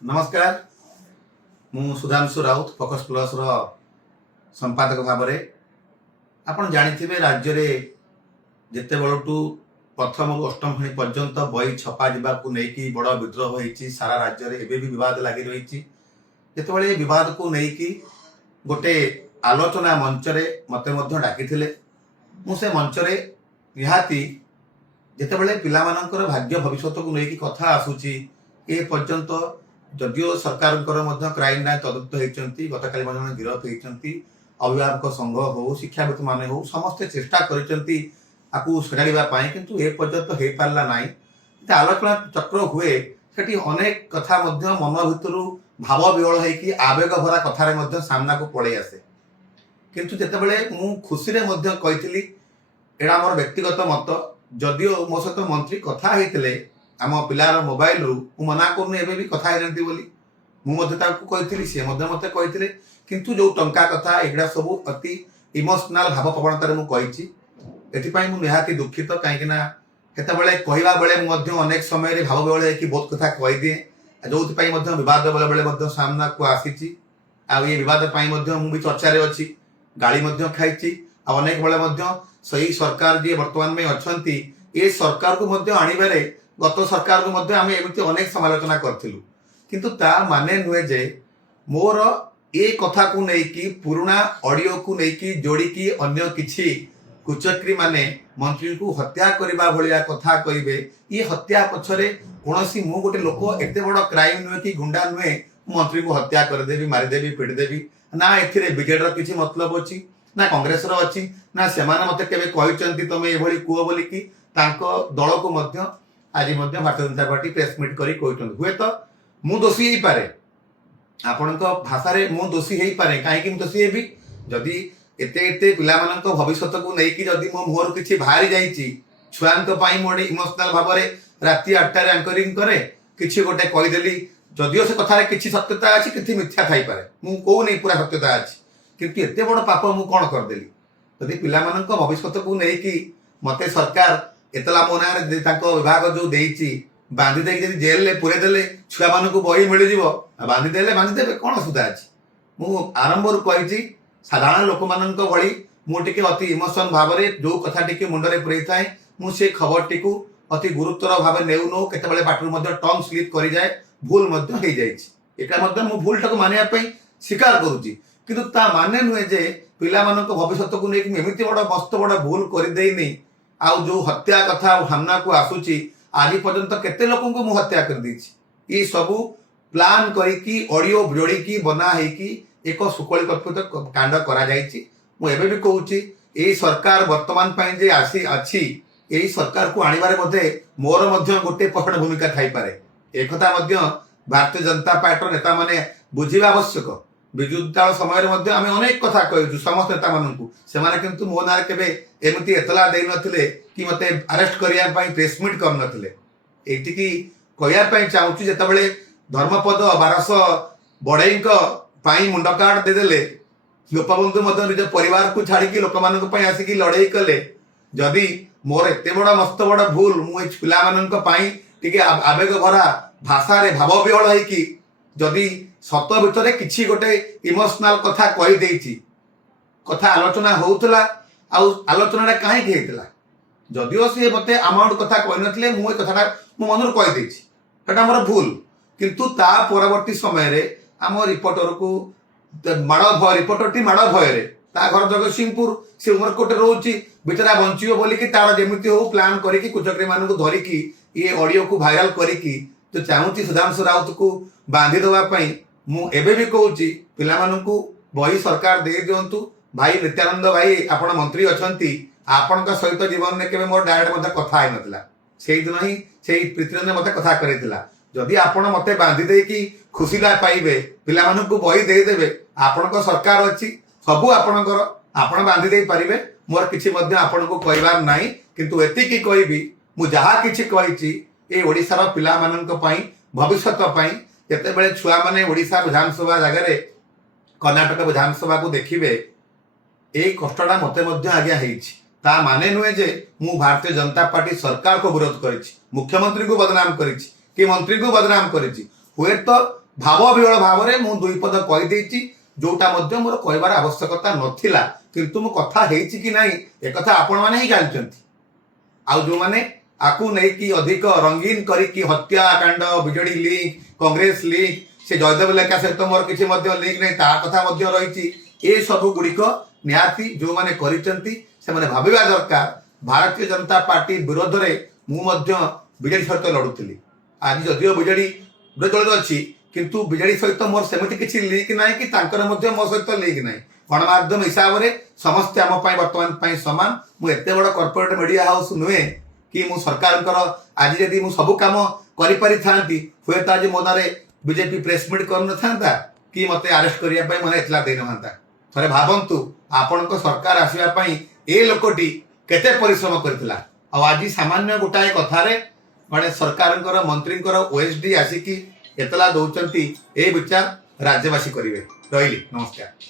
नमस्कार मु Sudhanshu Raut focus plus रो संपादक भाव में आपन जानिथिबे राज्य रे जेते बळटू प्रथम और अष्टम श्रेणी पर्यंत बही छपा जावाक नहीं बड़ विद्रोह होती सारा राज्य रे एबे भी विवाद लगी रही जेते विवाद को लेकिन गोटे आलोचना मंच रे मते मध्य डाकिथिले मु से मंच रे निहाती जेते पिला मानकर भाग्य भविष्य को लेकिन कथा आसुची ए पर्यंत जदिओ सरकार क्राइम ब्रांच तदुक्त होती गतकाली गिरफ होती अभिभावक संघ हो शिक्षाविद मान हो समस्ते चेष्टा करें किंतु ए पर्यंत हो पारा ना आलोचना चक्र हुए सेठी अनेक कथा मन भर भाव विहल होगी आवेग भरा कथार सामना को पड़े आसे किंतु जितेबाला मु खुशी कही एड़ा मोर व्यक्तिगत मत जदिओ मो सहित मंत्री कथा होते आम पिलार मोबाइल रु मना करूनी एबे भी कथा होती बोली मुझे सी मत कही किंतु जो टंका कथा एगुड़ा सब अति इमोशनाल भाव प्रवणतार मुझे निहाती दुखित कहीं केतबले कहवा बेले अनेक समय भाव विहल होगी बहुत कथा कहीदिए जो बद बेले बेले सामना को आसी ये बद भी चर्चा अच्छी गाड़ी खाई अनेक बेले सही सरकार जी वर्तमान में अच्छा ये सरकार को आणवे गत सरकार को आम एमती अनेक समालोचना करूँ किंतु ता माने नुहे जे मोर ए कथा को लेकिन पुराना ऑडियो को लेकिन जोड़ी अन्य किछि कुचक्री माने मंत्री को हत्या करबा भलिया कथा कहिबे ये हत्या पछरे कोनोसी मु गोटे लोक एते बड़ क्राइम नुहे कि गुंडा नुहे मंत्री को हत्या करदेवी मारिदेवी पिटिदेवी ना एथिरे बीजेडी रो किछि मतलब अछि ना कांग्रेस रो अछि ना सेमाने मते केबे कहिचंती तमे एभली कुओ बोली कि तांको दल को मध्य आज Bharatiya Janata party press meet करी कहते हुए तो मु दोषी हो पारे आपण भाषा मु दोषी हो पारे कहीं दोषी हेबी जदि एते एते पिला भविष्य को लेकिन जदि मो मुहर किसी बाहरी जाइए छुआ मोटे इमोशनाल भाव में राति 8टार एंकरिंग करे किसी गोटे कहीदेली जदिओ से कथार किसी सत्यता अच्छी कि मिथ्या थी पारे मु कहूनी पूरा सत्यता अच्छी किंतु एते बड़ पाप मु कौन करदेली जदि पिला भविष्य को लेकिन मते सरकार एतला मो ना विभाग जो देती बांधी दे जेल में पूरे देले छुआ मान बही मिल बांधीदे कौन असुविधा अच्छी मु आरंभ कही साधारण लोक मान भली मुझे अति इमोशन भाव में जो कथा टी मुंडे पूरे थाए मुझे खबर टी अति गुरुतर भाव नेउ नो केतबेले पाटरू टंग स्लीप कर जाए भूल यहाँ भूल टाक मानिया स्वीकार करुच्ची किंतु ता माने नुहे जे पिला भविष्य को लेकिन एमती बड़ मस्त बड़ भूल करदेनी आउ जो हत्या कथा सामना को आसूची आज पर्यंत केते लोक को हत्या कर देछि ये सबू प्लान करी ऑडियो जोड़ी बना होगी एक सुकलित कांड करा जायछि मु एबे भी कहूची ए सरकार वर्तमान पाई जे आसी अच्छी यही सरकार को आणिबारे मध्ये मोर मध्ये गोटे पहड़ भूमिका थाई पारे एक कथा मध्ये भारतीय जनता पार्टी नेता माने बुझिबा आवश्यक विजु दल समय आम अनेक कथा कहूँ समस्त नेता मानू से मो ना के एमती एतला दे नथिले कि मते अरेस्ट करने प्रेस मीट कर नथिले एटिकी कहवाई चाहूँ जितेबाला धर्मपद 1200 बढ़ई मुंड कार्ड देदेले गोपबंधु निज परिवार को छाड़ी लोक मान आसिक लड़े कले जदि मोर एत बड़ मस्त बड़ भूल मुझे पिला आवेग भरा भाषा रे भाव विहल होगी जदि सत भितर किसी गोटे इमोशनाल कथा कही कथा आलोचना होउतला आलोचना कहीं होता जदिओ सी मत अमाउंट कथा कही नथिले मु कथा मो मन कहीदेटा मोर भूल किंतु ता परवर्ती समय आम रिपोर्टर को रिपोर्टर टी माड़ भय घर जगतसिंहपुर सी उमरकोट रोची बेचारा बंचो बोलिकी तार जमी हो प्लां करके कुचक्री मान धरिकी ये ऑडियो को भाइराल करी तो चाहूँगी सुधांशु राउत को बांधी देवाई मुझे भी कहूँ पिला बही सरकार दे दिंतु भाई नित्यानंद भाई आपण मंत्री अच्छा आपण सहित जीवन में केवल मोर डायरेक्ट मत कथा नाला से दिन ही से प्रीतिरंजन मत कथा करा जदि आपण मत बांधी देकी खुशी पाइबे पिला बही देदेवे आपण सरकार अच्छी सबू आपणकर आपण बांधी दे पारे मोर किसी आपण को कहबार ना किंतु एतिकी कहबी मु जहा किछि कहिछि ए ओडिसार पिला माननक पई भविष्यत पई जेतेबेले छुआ माने ओडिसा विधानसभा जगह कर्नाटक विधानसभा को देखिबे ए कष्टटा मते मध्य आज्ञा हेछि ता माने नुहे जे मु भारतीय जनता पार्टी सरकार को विरोध करिछि मुख्यमंत्री को बदनाम करिछि कि मंत्री को बदनाम करिछि हुए तो भाव विहल भाव में मुझे दुई पद कहीदेची जोटा मोर कहबार आवश्यकता नथिला किंतु मु कथा हेची कि नहीं एक कथा आपण माने ही जानचंती आउ जो माने आकु नहीं कि अधिक रंगीन करी हत्याकांड बिजेडी लिंक कांग्रेस लिंक से जयदेव लेखा सहित मोर किसी लिंक नहीं ता कथा रही ए सब गुड़िक निहाती जो माने करिसेंती से माने भाबिबा दरकार भारतीय जनता पार्टी विरोध में मुझे बिजेडी सहित लड़ुली आज जदिव बिजेडी विरोधी दल अच्छी किंतु बिजेडी सहित मोर सेमती किसी लिंक ना कि मो सहित लिंक ना गणमाध्यम हिसाब से समस्ते आम बर्तमान सामान मुझे बड़ कॉर्पोरेट मीडिया हाउस नुहे कि मु सरकार आज जदि मु सब काम करी हुए तो आज मो ना बीजेपी प्रेसमिट कर कि मत आरेस्ट करने मैंने इतला दे ना थे भावतु आपण सरकार आसवाई ए लोकटी केते परिश्रम करथिला आज सामान्य गोटाए कथारे माने सरकार मंत्री ओएसडी आसिकी एतला दौरान ए विचार राज्यवासी करेंगे रही नमस्कार।